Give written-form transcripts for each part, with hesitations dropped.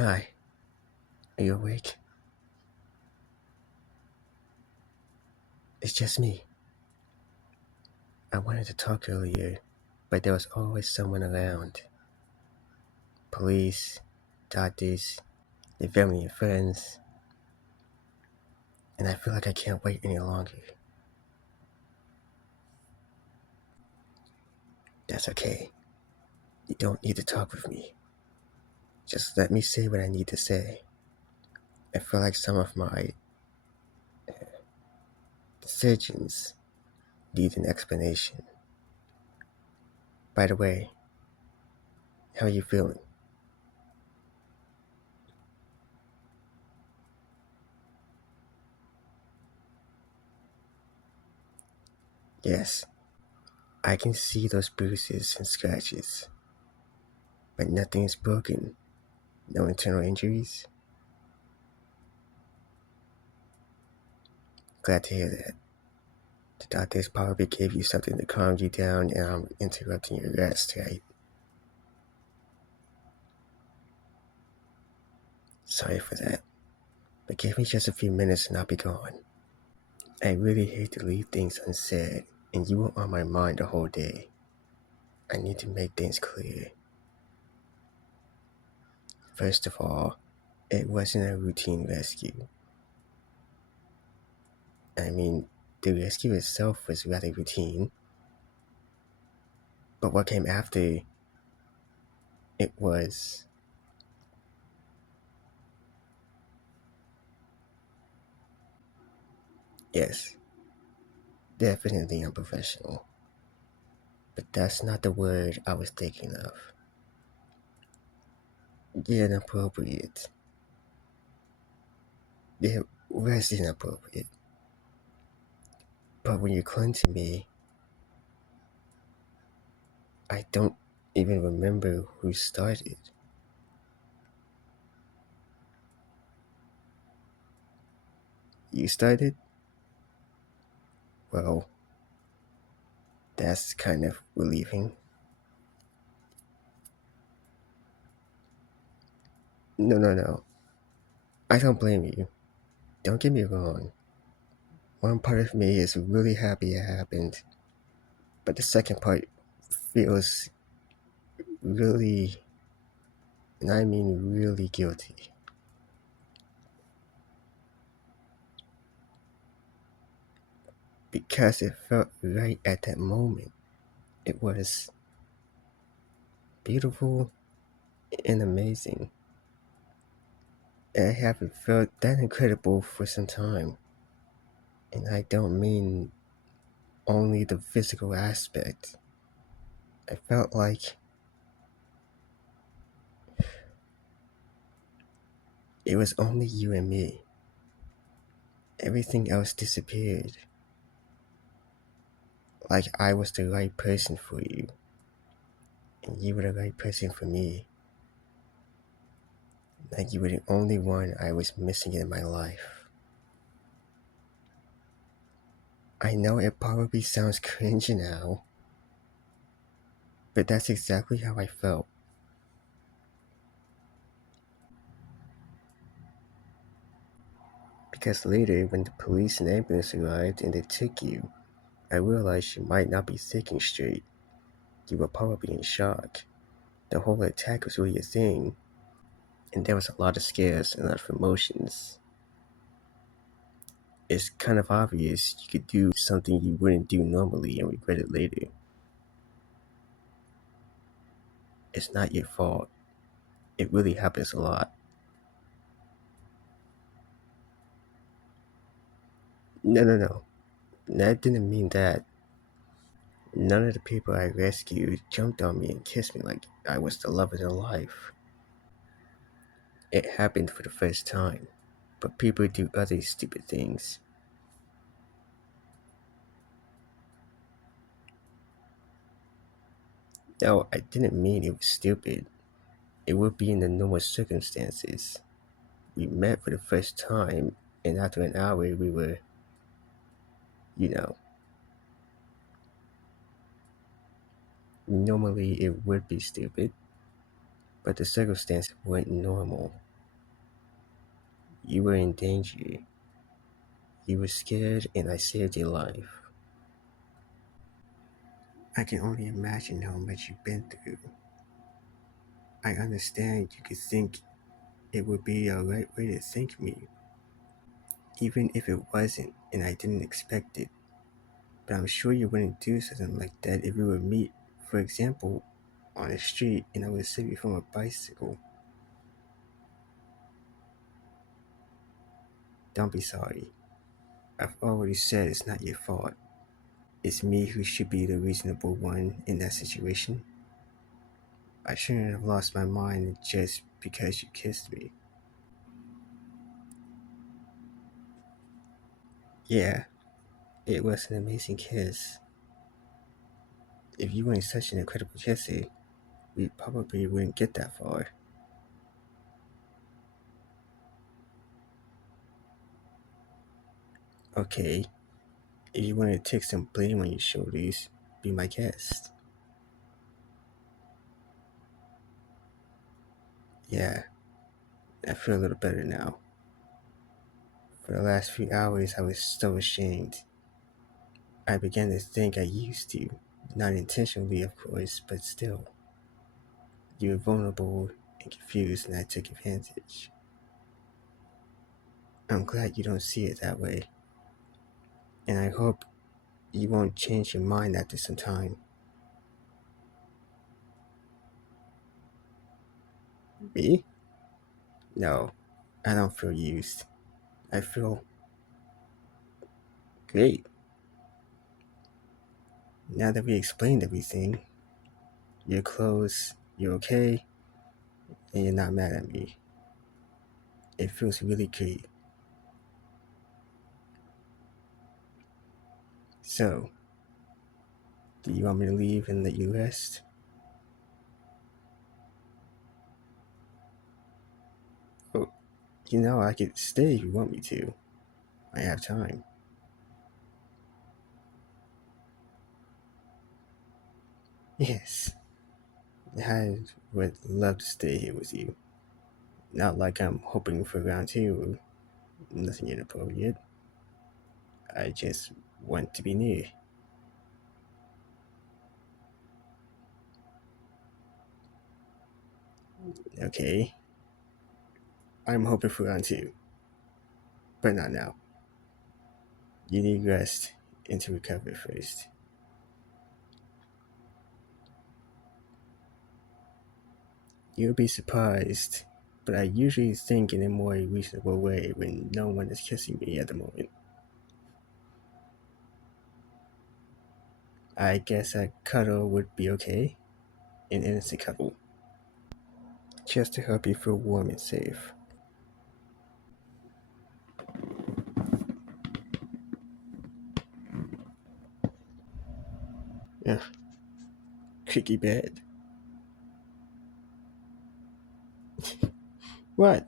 Hi, are you awake? It's just me. I wanted to talk earlier, but there was always someone around. Police, doctors, your family and friends, and I feel like I can't wait any longer. That's okay. You don't need to talk with me. Just let me say what I need to say. I feel like some of my decisions need an explanation. By the way, how are you feeling? Yes, I can see those bruises and scratches, but nothing is broken. No internal injuries. Glad to hear that. The doctors probably gave you something to calm you down, and I'm interrupting your rest, right? Sorry for that. But give me just a few minutes and I'll be gone. I really hate to leave things unsaid, and you were on my mind the whole day. I need to make things clear. First of all, it wasn't a routine rescue. I mean, the rescue itself was rather routine, but what came after it was, yes, definitely unprofessional. But that's not the word I was thinking of. Inappropriate. It was inappropriate. But when you clung to me, I don't even remember who started. You started? Well, that's kind of relieving. No, no, no. I don't blame you. Don't get me wrong. One part of me is really happy it happened, but the second part feels really, and I mean really guilty. Because it felt right at that moment. It was beautiful and amazing. I haven't felt that incredible for some time. And I don't mean only the physical aspect. I felt like it was only you and me. Everything else disappeared. Like I was the right person for you, and you were the right person for me. Like you were the only one I was missing in my life. I know it probably sounds cringe now, but that's exactly how I felt. Because later, when the police and ambulance arrived and they took you, I realized you might not be thinking straight. You were probably in shock. The whole attack was really a thing, and there was a lot of scares and a lot of emotions. It's kind of obvious you could do something you wouldn't do normally and regret it later. It's not your fault. It really happens a lot. No, no, no. That didn't mean that. None of the people I rescued jumped on me and kissed me like I was the love of their life. It happened for the first time. But people do other stupid things. No, I didn't mean it was stupid. It would be in the normal circumstances. We met for the first time, and after an hour, we were, you know, normally it would be stupid, but the circumstances weren't normal. You were in danger. You were scared, and I saved your life. I can only imagine how much you've been through. I understand you could think it would be a right way to thank me, even if it wasn't and I didn't expect it. But I'm sure you wouldn't do something like that if we were meet, for example, on the street and I would save you from a bicycle. Don't be sorry. I've already said it's not your fault. It's me who should be the reasonable one in that situation. I shouldn't have lost my mind just because you kissed me. Yeah, it was an amazing kiss. If you weren't such an incredible kisser, we probably wouldn't get that far. Okay, if you want to take some blame on your shoulders, be my guest. Yeah, I feel a little better now. For the last few hours, I was so ashamed. I began to think I used to. Not intentionally, of course, but still. You were vulnerable and confused, and I took advantage. I'm glad you don't see it that way, and I hope you won't change your mind after some time. Me? No, I don't feel used. I feel great. Now that we explained everything, you're close, you're okay, and you're not mad at me. It feels really great. So, do you want me to leave and let you rest? Oh, I could stay if you want me to. I have time. Yes, I would love to stay here with you. Not like I'm hoping for round two. Nothing inappropriate. I just want to be near. Okay, I'm hoping for round two, but not now. You need rest and to recover first. You'll be surprised, but I usually think in a more reasonable way when no one is kissing me at the moment. I guess a cuddle would be okay. An innocent cuddle. Just to help you feel warm and safe. Yeah, creaky bed. What?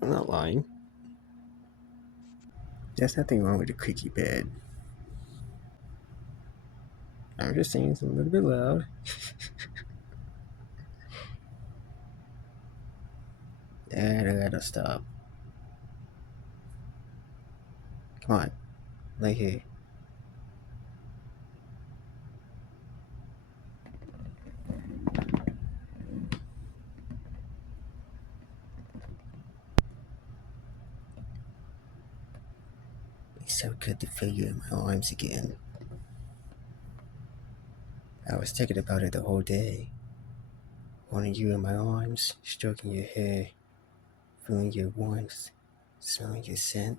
I'm not lying. There's nothing wrong with a creaky bed. I'm just saying it's a little bit loud. That'll stop. Come on, lay here. It's so good to feel you in my arms again. I was thinking about it the whole day. Wanting you in my arms, stroking your hair, feeling your warmth, smelling your scent.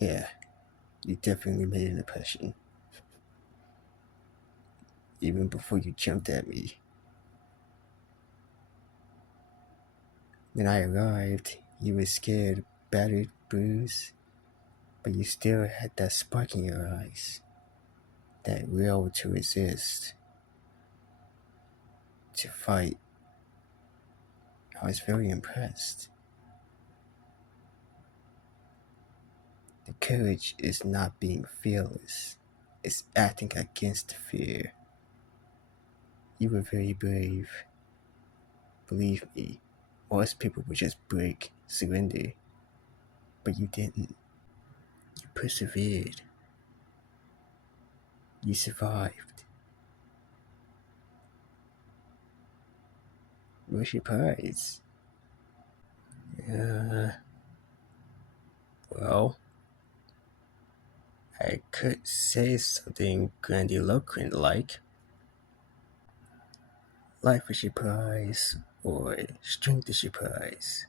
Yeah, you definitely made an impression. Even before you jumped at me. When I arrived, you were scared, battered, bruised, but you still had that spark in your eyes, that will to resist, to fight. I was very impressed. The courage is not being fearless, it's acting against fear. You were very brave. Believe me, most people would just break, surrender. But you didn't. You persevered. You survived. Where's your prize? Uh, well, I could say something grandiloquent like life is your prize or strength is your prize.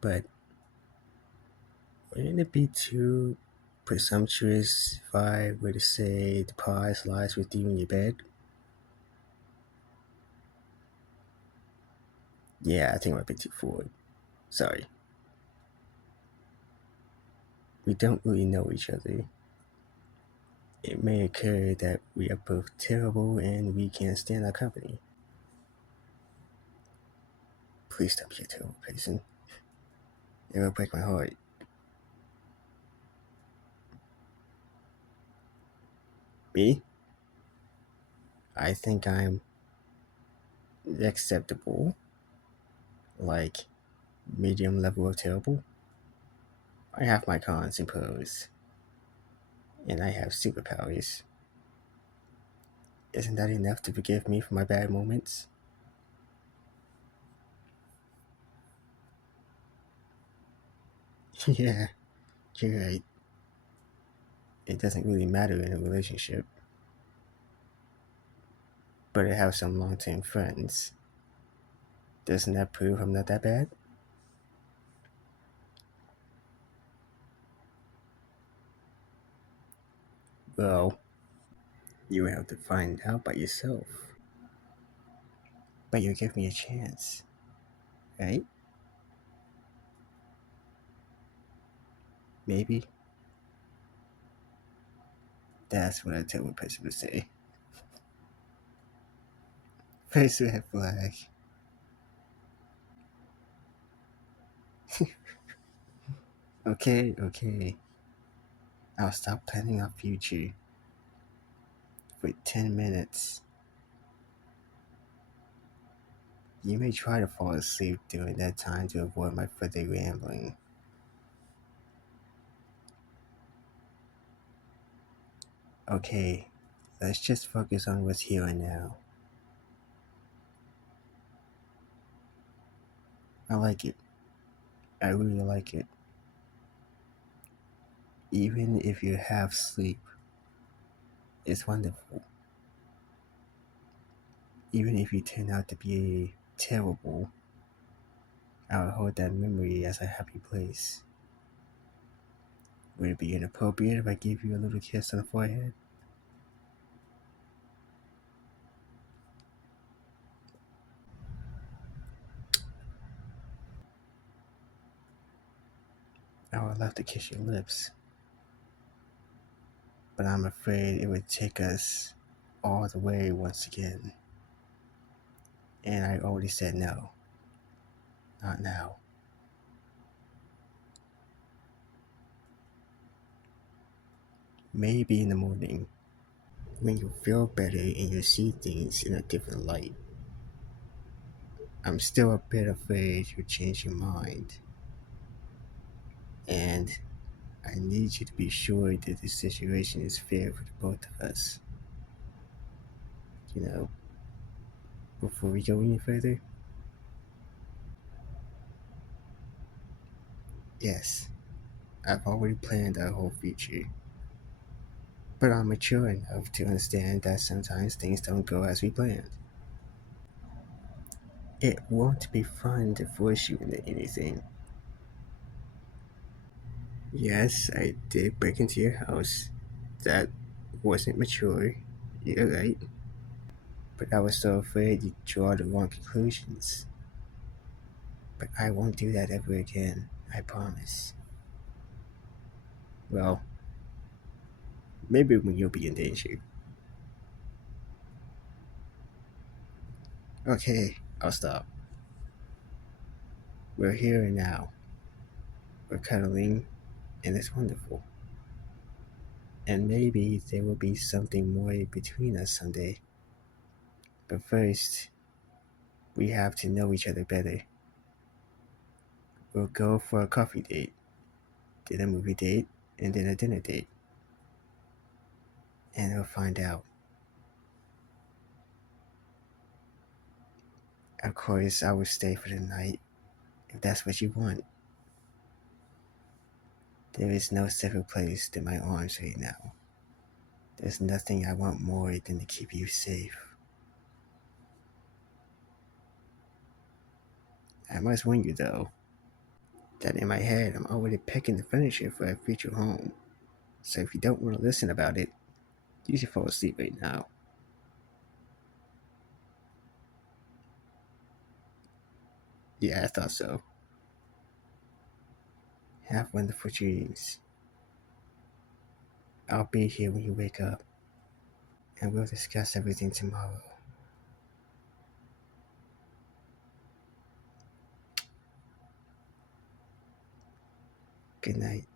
But wouldn't it be too presumptuous if I were to say the prize lies with you in your bed? Yeah, I think I'm a bit too forward. Sorry. We don't really know each other. It may occur that we are both terrible and we can't stand our company. Please stop being a terrible person. It will break my heart. Me? I think I'm acceptable. Like, medium level of terrible. I have my cons imposed. And I have superpowers. Isn't that enough to forgive me for my bad moments? Yeah, you're right. It doesn't really matter in a relationship. But I have some long term friends. Doesn't that prove I'm not that bad? Well, you have to find out by yourself. But you give me a chance, right? Maybe. That's what I tell a person to say. Face red flag. Okay, okay. I'll stop planning our future for 10 minutes. You may try to fall asleep during that time to avoid my further rambling. Okay, let's just focus on what's here and now. I like it. I really like it. Even if you have sleep, it's wonderful. Even if you turn out to be terrible, I'll hold that memory as a happy place. Would it be inappropriate if I gave you a little kiss on the forehead? I would love to kiss your lips, but I'm afraid it would take us all the way once again. And I already said no. Not now. Maybe in the morning, when you feel better and you see things in a different light. I'm still a bit afraid you'll change your mind. And I need you to be sure that this situation is fair for the both of us. You know, before we go any further, yes, I've already planned our whole future. But I'm mature enough to understand that sometimes things don't go as we planned. It won't be fun to force you into anything. Yes, I did break into your house. That wasn't mature. You're right. But I was so afraid you'd draw the wrong conclusions. But I won't do that ever again. I promise. Well, maybe when you'll be in danger. Okay, I'll stop. We're here and now. We're cuddling, and it's wonderful. And maybe there will be something more between us someday. But first, We have to know each other better. We'll go for a coffee date, then a movie date, and then a dinner date. And we'll find out. Of course, I will stay for the night, if that's what you want. There is no safer place than my arms right now. There's nothing I want more than to keep you safe. I must warn you, though, that in my head I'm already picking the furniture for a future home. So if you don't want to listen about it, you should fall asleep right now. Yeah, I thought so. Have wonderful dreams. I'll be here when you wake up, and we'll discuss everything tomorrow. Good night.